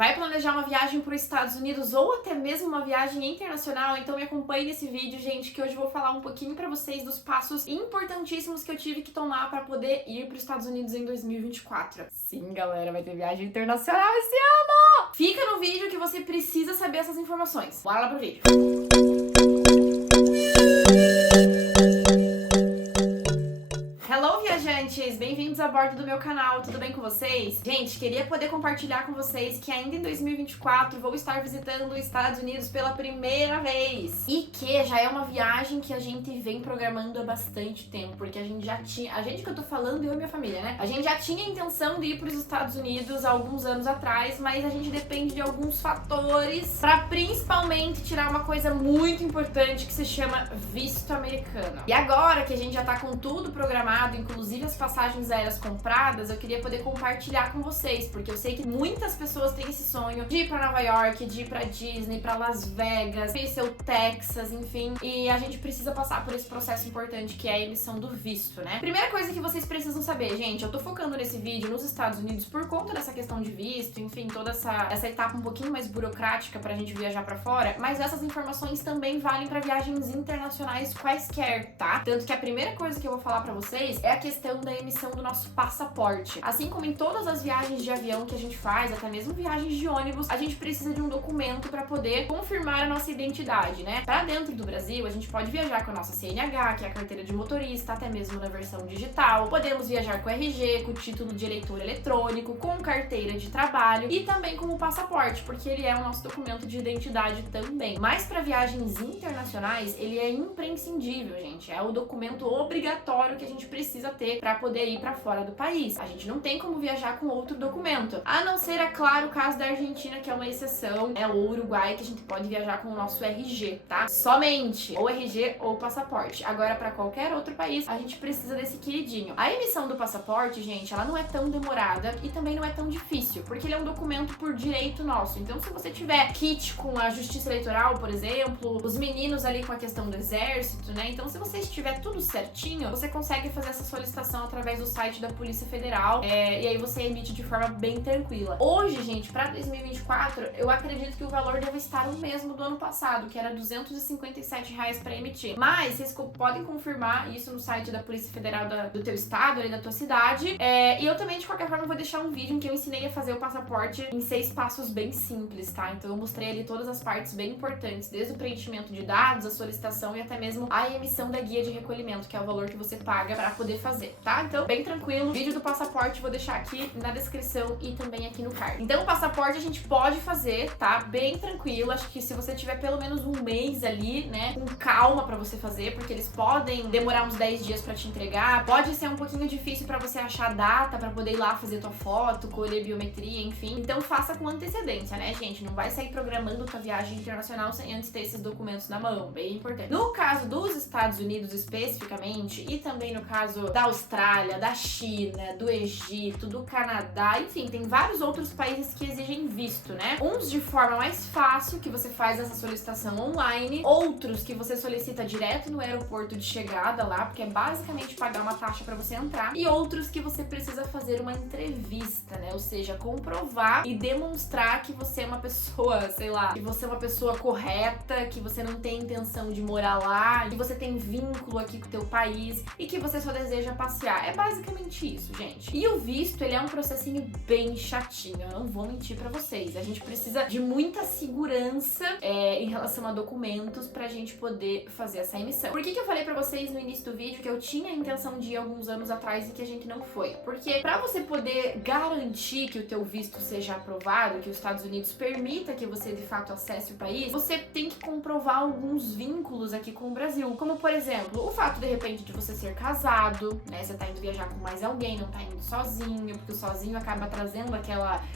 vai planejar uma viagem para os Estados Unidos ou até mesmo uma viagem internacional, então me acompanhe nesse vídeo, gente, que hoje eu vou falar um pouquinho para vocês dos passos importantíssimos que eu tive que tomar para poder ir para os Estados Unidos em 2024. Sim, galera, vai ter viagem internacional esse ano! Fica no vídeo que você precisa saber essas informações. Bora lá pro vídeo. Hello, viajantes! Bem-vindos a bordo do meu canal, tudo bem com vocês? Gente, queria poder compartilhar com vocês que ainda em 2024 vou estar visitando os Estados Unidos pela primeira vez. E que já é uma viagem que a gente vem programando há bastante tempo, porque a gente já tinha... A gente que eu tô falando, eu e minha família, né? A gente já tinha a intenção de ir pros Estados Unidos há alguns anos atrás, mas a gente depende de alguns fatores pra principalmente tirar uma coisa muito importante que se chama visto americano. E agora que a gente já tá com tudo programado, inclusive as passagens aéreas compradas, eu queria poder compartilhar com vocês, porque eu sei que muitas pessoas têm esse sonho de ir pra Nova York, de ir pra Disney, pra Las Vegas, conhecer o Texas, enfim, e a gente precisa passar por esse processo importante que é a emissão do visto, né? Primeira coisa que vocês precisam saber, gente, eu tô focando nesse vídeo nos Estados Unidos por conta dessa questão de visto, enfim, toda essa etapa um pouquinho mais burocrática pra gente viajar pra fora, mas essas informações também valem pra viagens internacionais quaisquer, tá? Tanto que a primeira coisa que eu vou falar pra vocês é a questão da emissão do nosso passaporte. Assim como em todas as viagens de avião que a gente faz, até mesmo viagens de ônibus, a gente precisa de um documento para poder confirmar a nossa identidade, né? Para dentro do Brasil, a gente pode viajar com a nossa CNH, que é a carteira de motorista, até mesmo na versão digital. Podemos viajar com RG, com título de eleitor eletrônico, com carteira de trabalho e também com o passaporte, porque ele é o nosso documento de identidade também. Mas para viagens internacionais, ele é imprescindível, gente. É o documento obrigatório que a gente precisa ter para poder ir para fora do país. A gente não tem como viajar com outro documento, a não ser, é claro, o caso da Argentina, que é uma exceção, é o Uruguai, que a gente pode viajar com o nosso RG, tá? Somente ou RG ou passaporte. Agora, para qualquer outro país, a gente precisa desse queridinho. A emissão do passaporte, gente, ela não é tão demorada e também não é tão difícil, porque ele é um documento por direito nosso. Então, se você tiver kit com a justiça eleitoral, por exemplo, os meninos ali com a questão do exército, né? Então, se você estiver tudo certinho, você consegue fazer essa solicitação através do site da Polícia Federal, e aí você emite de forma bem tranquila. Hoje, gente, para 2024, eu acredito que o valor deve estar o mesmo do ano passado, que era R$257 para emitir. Mas vocês podem confirmar isso no site da Polícia Federal do teu estado, ali da tua cidade. E eu também, de qualquer forma, vou deixar um vídeo em que eu ensinei a fazer o passaporte em 6 passos bem simples, tá? Então eu mostrei ali todas as partes bem importantes, desde o preenchimento de dados, a solicitação e até mesmo a emissão da guia de recolhimento, que é o valor que você paga para poder fazer, tá? Então, bem tranquilo. O vídeo do passaporte vou deixar aqui na descrição e também aqui no card. Então, o passaporte a gente pode fazer, tá? Bem tranquilo. Acho que se você tiver pelo menos um mês ali, né, com calma pra você fazer, porque eles podem demorar uns 10 dias pra te entregar. Pode ser um pouquinho difícil pra você achar data pra poder ir lá fazer tua foto, colher biometria, enfim. Então, faça com antecedência, né, gente? Não vai sair programando tua viagem internacional sem antes ter esses documentos na mão. Bem importante. No caso dos Estados Unidos especificamente, e também no caso da Austrália, da China, do Egito, do Canadá, enfim, tem vários outros países que exigem visto, né? Uns de forma mais fácil, que você faz essa solicitação online, outros que você solicita direto no aeroporto de chegada lá, porque é basicamente pagar uma taxa para você entrar, e outros que você precisa fazer uma entrevista, né? Ou seja, comprovar e demonstrar que você é uma pessoa, sei lá, que você é uma pessoa correta, que você não tem intenção de morar lá, que você tem vínculo aqui com o teu país e que você só deseja passear. É basicamente isso, gente. E o visto, ele é um processinho bem chatinho, eu não vou mentir pra vocês. A gente precisa de muita segurança em relação a documentos pra gente poder fazer essa emissão. Por que eu falei pra vocês no início do vídeo que eu tinha a intenção de ir alguns anos atrás e que a gente não foi? Porque pra você poder garantir que o teu visto seja aprovado, que os Estados Unidos permita que você de fato acesse o país, você tem que comprovar alguns vínculos aqui com o Brasil. Como, por exemplo, o fato de repente de você ser casado, né? Você tá indo viajar com mais alguém, não tá indo sozinho, porque o sozinho acaba trazendo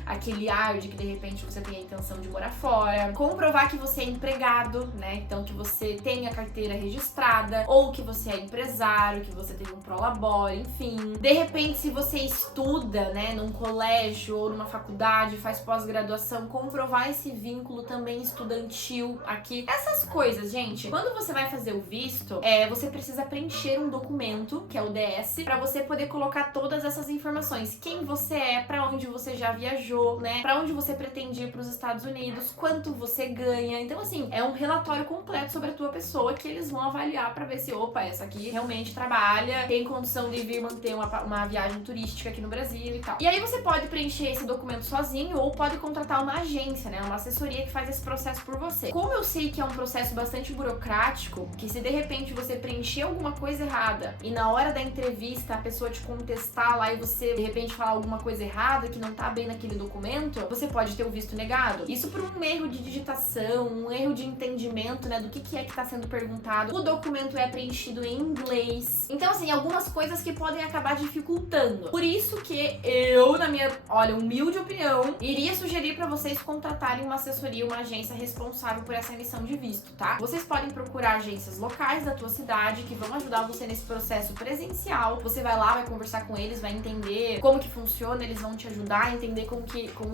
aquele ar de que de repente você tem a intenção de morar fora. Comprovar que você é empregado, né? Então que você tem a carteira registrada, ou que você é empresário, que você tem um prolabore, enfim. De repente, se você estuda, né, num colégio ou numa faculdade, faz pós-graduação, comprovar esse vínculo também estudantil aqui. Essas coisas, gente. Quando você vai fazer o visto, você precisa preencher um documento, que é o DS, pra você poder colocar colocar todas essas informações. Quem você é, pra onde você já viajou, né? Pra onde você pretende ir pros Estados Unidos, quanto você ganha. Então, assim, é um relatório completo sobre a tua pessoa que eles vão avaliar pra ver se, opa, essa aqui realmente trabalha, tem condição de vir manter uma viagem turística aqui no Brasil e tal. E aí você pode preencher esse documento sozinho ou pode contratar uma agência, né? Uma assessoria que faz esse processo por você. Como eu sei que é um processo bastante burocrático, que se de repente você preencher alguma coisa errada e na hora da entrevista a pessoa te contestar lá e você de repente falar alguma coisa errada que não tá bem naquele documento, você pode ter o visto negado. Isso por um erro de digitação, um erro de entendimento, né, do que é que tá sendo perguntado. O documento é preenchido em inglês. Então, assim, algumas coisas que podem acabar dificultando. Por isso que eu, na minha, olha, humilde opinião, iria sugerir pra vocês contratarem uma assessoria, uma agência responsável por essa emissão de visto, tá? Vocês podem procurar agências locais da tua cidade que vão ajudar você nesse processo presencial. Você vai lá, vai conversar com eles, vai entender como que funciona, eles vão te ajudar a entender como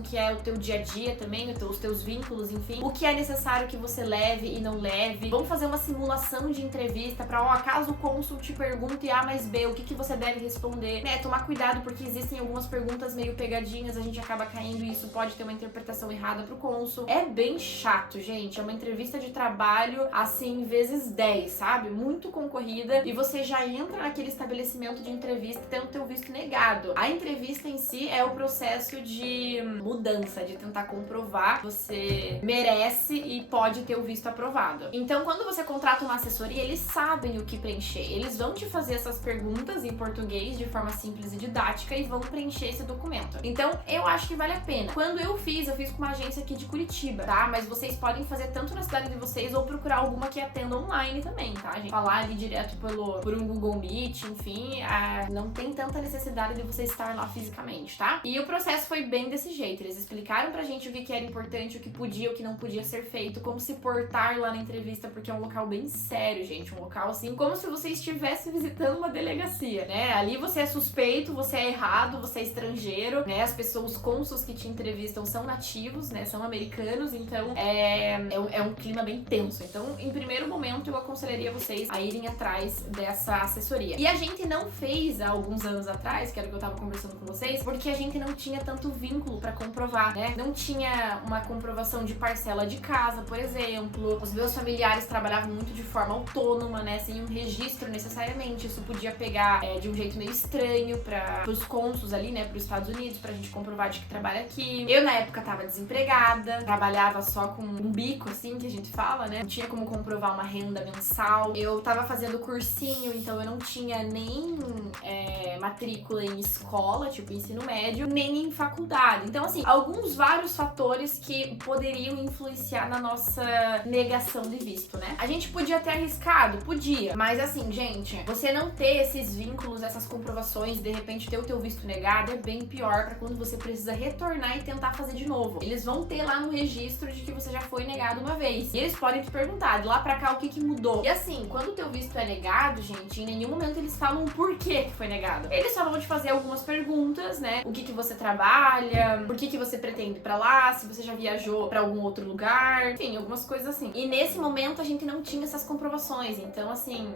que é o teu dia a dia também, os teus vínculos, enfim. O que é necessário que você leve e não leve. Vamos fazer uma simulação de entrevista pra, ó, caso o cônsul te pergunte A mais B, o que você deve responder, né? Tomar cuidado porque existem algumas perguntas meio pegadinhas, a gente acaba caindo e isso pode ter uma interpretação errada pro cônsul. É bem chato, gente. É uma entrevista de trabalho, assim, vezes 10, sabe? Muito concorrida e você já entra naquele estabelecimento de entrevista tendo teu visto negado. A entrevista em si é o processo de mudança, de tentar comprovar que você merece e pode ter o visto aprovado. Então, quando você contrata uma assessoria, eles sabem o que preencher. Eles vão te fazer essas perguntas em português de forma simples e didática e vão preencher esse documento. Então, eu acho que vale a pena. Quando eu fiz com uma agência aqui de Curitiba, tá? Mas vocês podem fazer tanto na cidade de vocês ou procurar alguma que atenda online também, tá, gente? Falar ali direto por um Google Meet, enfim, não tem tanta necessidade de você estar lá fisicamente, tá? E o processo foi bem desse jeito. Eles explicaram pra gente o que era importante, o que podia, o que não podia ser feito, como se portar lá na entrevista, porque é um local bem sério, gente. Um local, assim, como se você estivesse visitando uma delegacia, né? Ali você é suspeito, você é errado, você é estrangeiro, né? As pessoas, os cônsuls que te entrevistam são nativos, né? São americanos, então é um clima bem tenso. Então, em primeiro momento, eu aconselharia vocês a irem atrás dessa assessoria. E a gente não fez há alguns anos atrás, que era o que eu tava conversando com vocês, porque a gente não tinha tanto vínculo pra comprovar, né? Não tinha uma comprovação de parcela de casa, por exemplo. Os meus familiares trabalhavam muito de forma autônoma, né? Sem um registro necessariamente. Isso podia pegar de um jeito meio estranho pros cônsuls ali, né? Pros Estados Unidos, pra gente comprovar de que trabalha aqui. Eu, na época, tava desempregada, trabalhava só com um bico, assim, que a gente fala, né? Não tinha como comprovar uma renda mensal. Eu tava fazendo cursinho, então eu não tinha nem matrícula em escola, tipo ensino médio, nem em faculdade. Então, assim, vários fatores que poderiam influenciar na nossa negação de visto, né? A gente podia ter arriscado? Podia. Mas, assim, gente, você não ter esses vínculos, essas comprovações, de repente ter o teu visto negado, é bem pior pra quando você precisa retornar e tentar fazer de novo. Eles vão ter lá no registro de que você já foi negado uma vez. E eles podem te perguntar, de lá pra cá, o que mudou? E assim, quando o teu visto é negado, gente, em nenhum momento eles falam por que foi negado. Eles só vão te fazer algumas perguntas, né? O que você trabalha, por que você pretende ir pra lá, se você já viajou pra algum outro lugar, enfim, algumas coisas assim. E nesse momento a gente não tinha essas comprovações. Então, assim,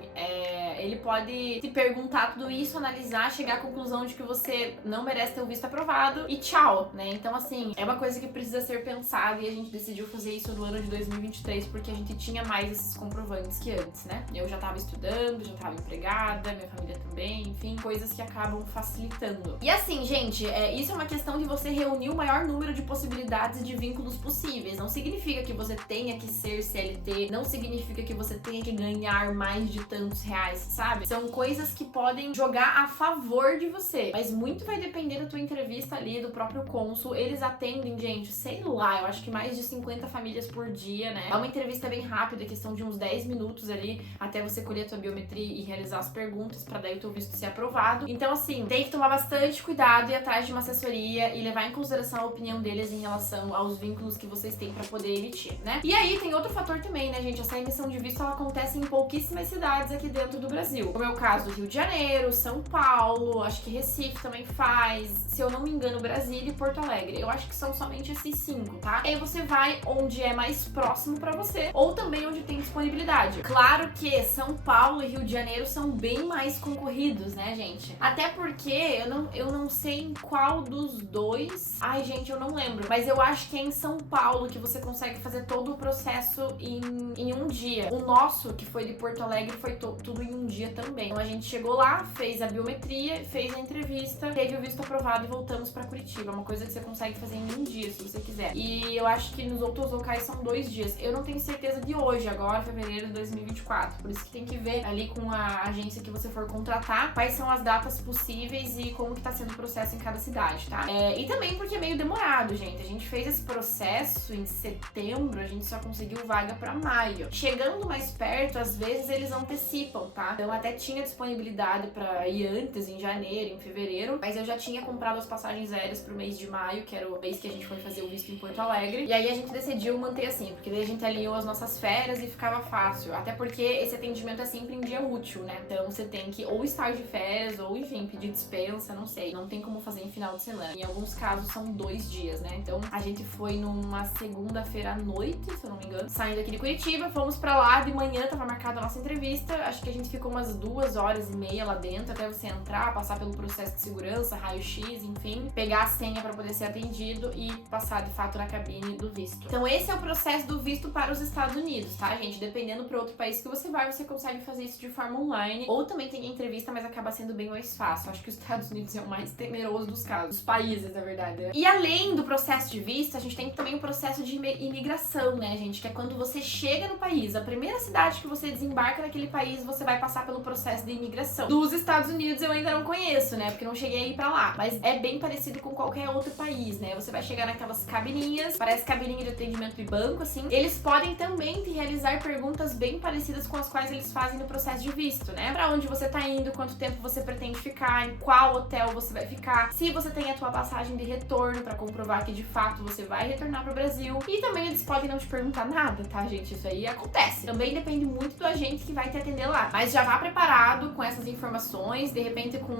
ele pode te perguntar tudo isso, analisar, chegar à conclusão de que você não merece ter o visto aprovado e tchau, né? Então, assim, é uma coisa que precisa ser pensada e a gente decidiu fazer isso no ano de 2023 porque a gente tinha mais esses comprovantes que antes, né? Eu já tava estudando, já tava empregada, minha família também, enfim, coisas que acabam facilitando. E assim, gente, isso é uma questão de você reunir o maior número de possibilidades e de vínculos possíveis. Não significa que você tenha que ser CLT, não significa que você tenha que ganhar mais de tantos reais, sabe? São coisas que podem jogar a favor de você, mas muito vai depender da tua entrevista ali, do próprio cônsul. Eles atendem, gente, sei lá, eu acho que mais de 50 famílias por dia, né? É uma entrevista bem rápida, questão de uns 10 minutos ali, até você colher a tua biometria e realizar as perguntas pra daí o teu visto ser aprovado. Então, assim, tem que tomar bastante cuidado e ir atrás de uma assessoria e levar em consideração a opinião deles em relação aos vínculos que vocês têm pra poder emitir, né? E aí tem outro fator também, né, gente? Essa emissão de visto, ela acontece em pouquíssimas cidades aqui dentro do Brasil. Como é o caso do Rio de Janeiro, São Paulo, acho que Recife também faz, se eu não me engano, Brasília e Porto Alegre. Eu acho que são somente esses 5, tá? E aí você vai onde é mais próximo pra você, ou também onde tem disponibilidade. Claro que São Paulo e Rio de Janeiro são bem mais concorridos, né, gente? Até porque eu não sei em qual dos dois. Ai, gente, eu não lembro. Mas eu acho que é em São Paulo que você consegue fazer todo o processo em um dia. O nosso, que foi de Porto Alegre, foi tudo em um dia também. Então a gente chegou lá, fez a biometria, fez a entrevista, teve o visto aprovado e voltamos pra Curitiba. É uma coisa que você consegue fazer em um dia, se você quiser. E eu acho que nos outros locais são 2 dias. Eu não tenho certeza de hoje, agora, fevereiro de 2024. Por isso que tem que ver ali com a agência que você for contratar quais são as datas possíveis e como que tá sendo o processo em cada cidade, tá? E também porque é meio demorado, gente. A gente fez esse processo em setembro, a gente só conseguiu vaga pra maio. Chegando mais perto, às vezes eles antecipam, tá? Então até tinha disponibilidade pra ir antes, em janeiro, em fevereiro, mas eu já tinha comprado as passagens aéreas pro mês de maio, que era o mês que a gente foi fazer o visto em Porto Alegre. E aí a gente decidiu manter assim, porque daí a gente alinhou as nossas férias e ficava fácil. Até porque esse atendimento é sempre em dia útil, né? Então você tem que ou estar de férias, ou enfim, pedir dispensa, não sei. Não tem como fazer em final de semana. Em alguns casos são 2 dias, né? Então a gente foi numa segunda-feira à noite, se eu não me engano, saindo aqui de Curitiba, fomos pra lá, de manhã tava marcada a nossa entrevista. Acho que a gente ficou umas 2h30 lá dentro, até você entrar, passar pelo processo de segurança, raio-x, enfim, pegar a senha pra poder ser atendido e passar de fato na cabine do visto. Então esse é o processo do visto para os Estados Unidos, tá, gente? Dependendo para outro país que você vai, você consegue fazer isso de forma online, ou também tem entrevista, mas acaba sendo bem mais fácil. Acho que os Estados Unidos é o mais temeroso dos casos, dos países, na verdade, né? E além do processo de visto, a gente tem também o processo de imigração, né, gente? Que é quando você chega no país, a primeira cidade que você desembarca naquele país, você vai passar pelo processo de imigração. Dos Estados Unidos eu ainda não conheço, né? Porque não cheguei a ir pra lá. Mas é bem parecido com qualquer outro país, né? Você vai chegar naquelas cabininhas, parece cabininha de atendimento de banco, assim. Eles podem também te realizar perguntas bem parecidas com as quais eles fazem no processo de visto, né? Pra onde você tá indo, quanto tempo você pretende ficar, em qual hotel você vai ficar, se você tem a tua passagem de retorno pra comprovar que de fato você vai retornar pro Brasil. E também eles podem não te perguntar nada, tá, gente? Isso aí acontece. Também depende muito do agente que vai te atender lá. Mas já vá preparado com essas informações, de repente com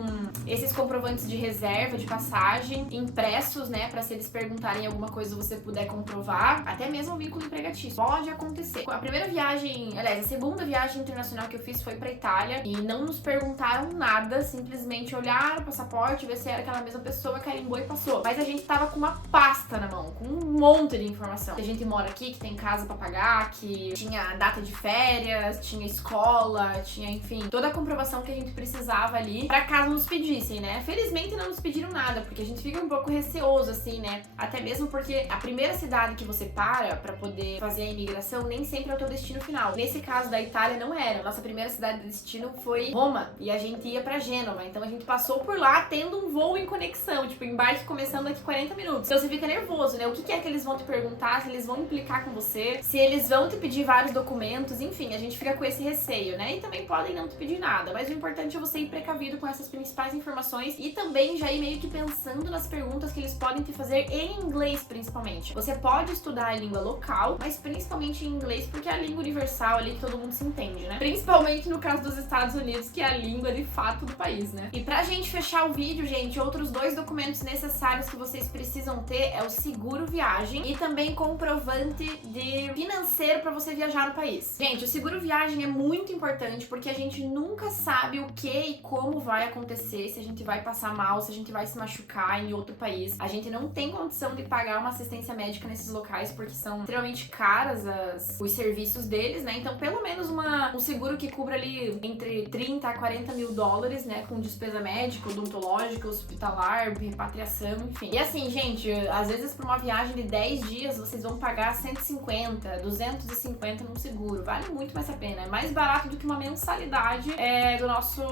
esses comprovantes de reserva, de passagem, impressos, né? Pra se eles perguntarem alguma coisa você puder comprovar. Até mesmo um vínculo empregatício. Pode acontecer. A primeira viagem, aliás, a segunda viagem internacional que eu fiz foi pra Itália e não nos perguntaram nada, simplesmente olharam o passaporte, ver se era aquela mesma pessoa, carimbou e passou. Mas a gente tava com uma pasta na mão, com um monte de informação. Que a gente mora aqui, que tem casa pra pagar, que tinha data de férias, tinha escola, tinha, enfim, toda a comprovação que a gente precisava ali pra caso nos pedissem, né? Felizmente não nos pediram nada, porque a gente fica um pouco receoso, assim, né? Até mesmo porque a primeira cidade que você para pra poder fazer a imigração nem sempre é o teu destino final. Nesse caso da Itália não era. Nossa primeira cidade de destino foi Roma e a gente ia pra Gênova. Então a gente passou por lá tendo um voo em conexão, tipo, embarque começando daqui 40 minutos. Então você fica nervoso, né? O que é que eles vão te perguntar, se eles vão implicar com você, se eles vão te pedir vários documentos, enfim, a gente fica com esse receio, né? E também podem não te pedir nada, mas o importante é você ir precavido com essas principais informações e também já ir meio que pensando nas perguntas que eles podem te fazer em inglês, principalmente. Você pode estudar a língua local, mas principalmente em inglês, porque é a língua universal ali que todo mundo se entende, né? Principalmente no caso dos Estados Unidos, que é a língua de fato do país, né? E pra gente fechar o vídeo, gente, outros 2 documentos necessários que vocês precisam ter é o seguro viagem e também comprovante de financeiro pra você viajar no país. Gente, o seguro viagem é muito importante porque a gente nunca sabe o que e como vai acontecer, se a gente vai passar mal, se a gente vai se machucar em outro país. A gente não tem condição de pagar uma assistência médica nesses locais porque são extremamente caras os serviços deles, né? Então, pelo menos um seguro que cubra ali entre 30 a 40 mil dólares, né? Com despesa médica, odontológica, hospitalar, repatriação, enfim. E assim, gente, às vezes pra uma viagem de 10 dias, vocês vão pagar 150, 250 num seguro. Vale muito mais a pena. É mais barato do que uma mensalidade do nosso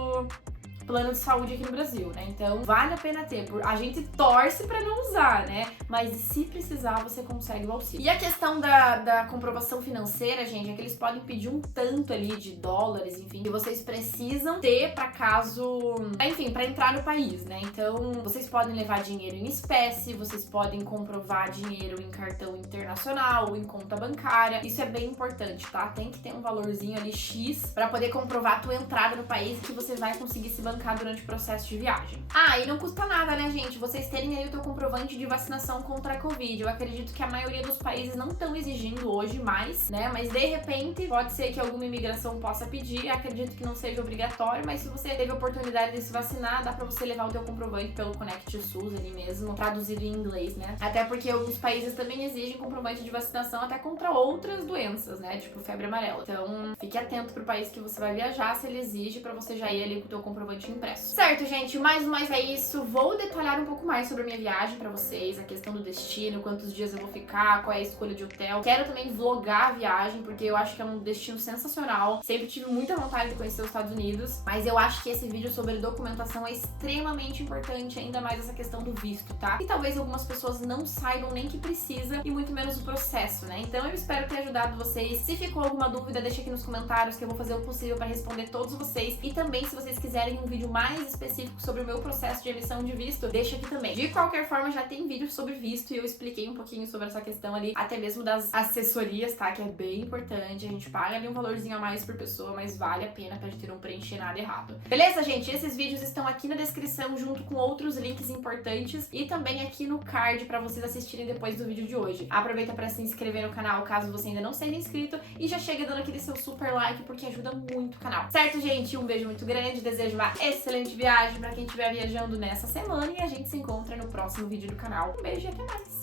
plano de saúde aqui no Brasil, né? Então vale a pena ter. A gente torce pra não usar, né? Mas se precisar, você consegue o auxílio. E a questão da comprovação financeira, gente, é que eles podem pedir um tanto ali de dólares, enfim, que vocês precisam ter pra caso... Enfim, pra entrar no país, né? Então, vocês podem levar dinheiro em espécie, vocês podem comprovar dinheiro em cartão internacional, em conta bancária. Isso é bem importante, tá? Tem que ter um valorzinho ali X pra poder comprovar a tua entrada no país que você vai conseguir se bancar durante o processo de viagem. Ah, e não custa nada, né, gente? Vocês terem aí o teu comprovante de vacinação contra a Covid. Eu acredito que a maioria dos países não estão exigindo hoje mais, né? Mas de repente, pode ser que alguma imigração possa pedir. Acredito que não seja obrigatório, mas se você teve a oportunidade de se vacinar, dá pra você levar o teu comprovante pelo Connect SUS ali mesmo, traduzido em inglês, né? Até porque alguns países também exigem comprovante de vacinação até contra outras doenças, né? Tipo febre amarela. Então, fique atento pro país que você vai viajar, se ele exige, pra você já ir ali com o teu comprovante impresso. Certo, gente? Mais é isso. Vou detalhar um pouco mais sobre a minha viagem pra vocês, a questão do destino, quantos dias eu vou ficar, qual é a escolha de hotel. Quero também vlogar a viagem, porque eu acho que é um destino sensacional. Sempre tive muita vontade de conhecer os Estados Unidos, mas eu acho que esse vídeo sobre documentação é extremamente importante, ainda mais essa questão do visto, tá? E talvez algumas pessoas não saibam nem que precisa e muito menos o processo, né? Então eu espero ter ajudado vocês. Se ficou alguma dúvida, deixa aqui nos comentários que eu vou fazer o possível para responder todos vocês. E também, se vocês quiserem um vídeo mais específico sobre o meu processo de emissão de visto, deixa aqui também. De qualquer forma, já tem vídeo sobre visto e eu expliquei um pouquinho sobre essa questão ali, até mesmo das assessorias, tá? Que é bem importante. A gente paga ali um valorzinho a mais por pessoa, mas vale a pena pra gente não preencher nada errado. Beleza, gente? Esses vídeos estão aqui na descrição junto com outros links importantes e também aqui no card pra vocês assistirem depois do vídeo de hoje. Aproveita pra se inscrever no canal caso você ainda não seja inscrito e já chega dando aquele seu super like porque ajuda muito o canal. Certo, gente? Um beijo muito grande, desejo uma excelente viagem pra quem estiver viajando nessa semana e a gente se encontra no próximo vídeo do canal. Um beijo e até mais!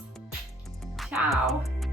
Tchau!